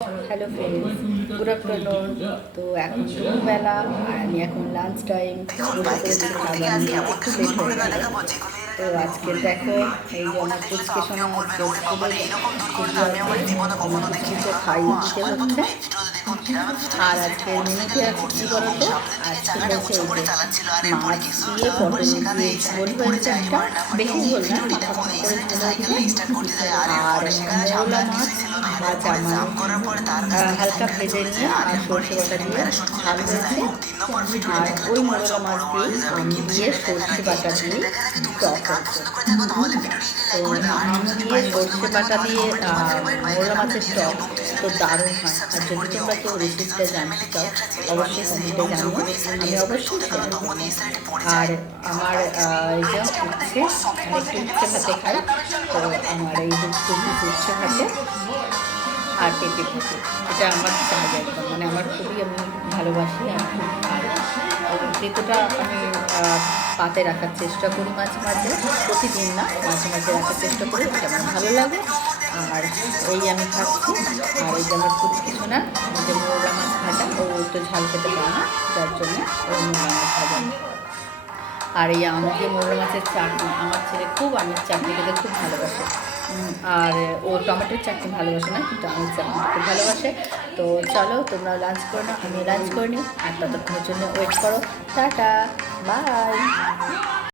Hello friends, good afternoon. তো এখন দুপুরবেলা আর আমি এখন লাঞ্চ টাইম বসে পড়েছি খাবার নিয়ে, একটু লেট হয়ে গেল। তো আজকে দেখো এই যে আমার পুচকে শোনা আজকে স্কুলে ছুটি আছে, আমার পুচকিকে খাইয়ে দিতে হচ্ছে। আর আজকে মেনুতে আছে কী বলো তো, আজকে হয়েছে এই যে মাছ দিয়ে পটল দিয়ে ঝোল হয়েছে, একটা বেশি ঝোল না, মাখা মাখা করে ঝোল হয়েছে। আর মৌলা মাছ ভাজা, মানে হালকা ভেজে নিয়ে আর সর্ষে বাটা দিয়ে ঝাল হয়েছে। আর ওই মৌলা মাছ দিয়ে আম দিয়ে সর্ষে বাটা দিয়ে টক হয়েছে। তো আম দিয়ে সর্ষে বাটা দিয়ে মৌলা মাছের টক তো দারুণ হয়। আর যদি তোমরা কেউ রেসিপিটা জানতে চাও অবশ্যই কমেন্টে জানিও, আমি অবশ্যই শেয়ার করবো। আর আমার এই যে উচ্ছে, আমি একটু উচ্ছে ভাতে খাই, তো আমার এই উচ্ছে ভাতে আর পেঁপে ভাতে, এটা আমার চাই একদম, মানে আমার খুবই আমি ভালোবাসি। আর খুব খাই, পেঁপেটা আমি পাতে রাখার চেষ্টা করি মাঝে মাঝে, প্রতিদিন না, মাঝে মাঝে রাখার চেষ্টা করি, এটা আমার ভালো লাগে। আর এই আমি খাচ্ছি। আর এই যে আমার পুচকি শোনা, যে মৌলা মাছ ভাজা, ও তো ঝাল খেতে পারে না, যার জন্য ওই মৌলা মাছ ভাজা। আর এই আম দিয়ে মৌলা মাছের চাটনি, আমার ছেলে খুব আমের চাটনি খেতে খুব ভালোবাসে। আর ও টমেটোর চাটনি ভালোবাসে না, কিন্তু আমের চাটনি খুব ভালোবাসে। তো চলো তোমরা লাঞ্চ করে নাও, আমি লাঞ্চ করে নিই, আর ততক্ষণের জন্য ওয়েট করো। Tata, by.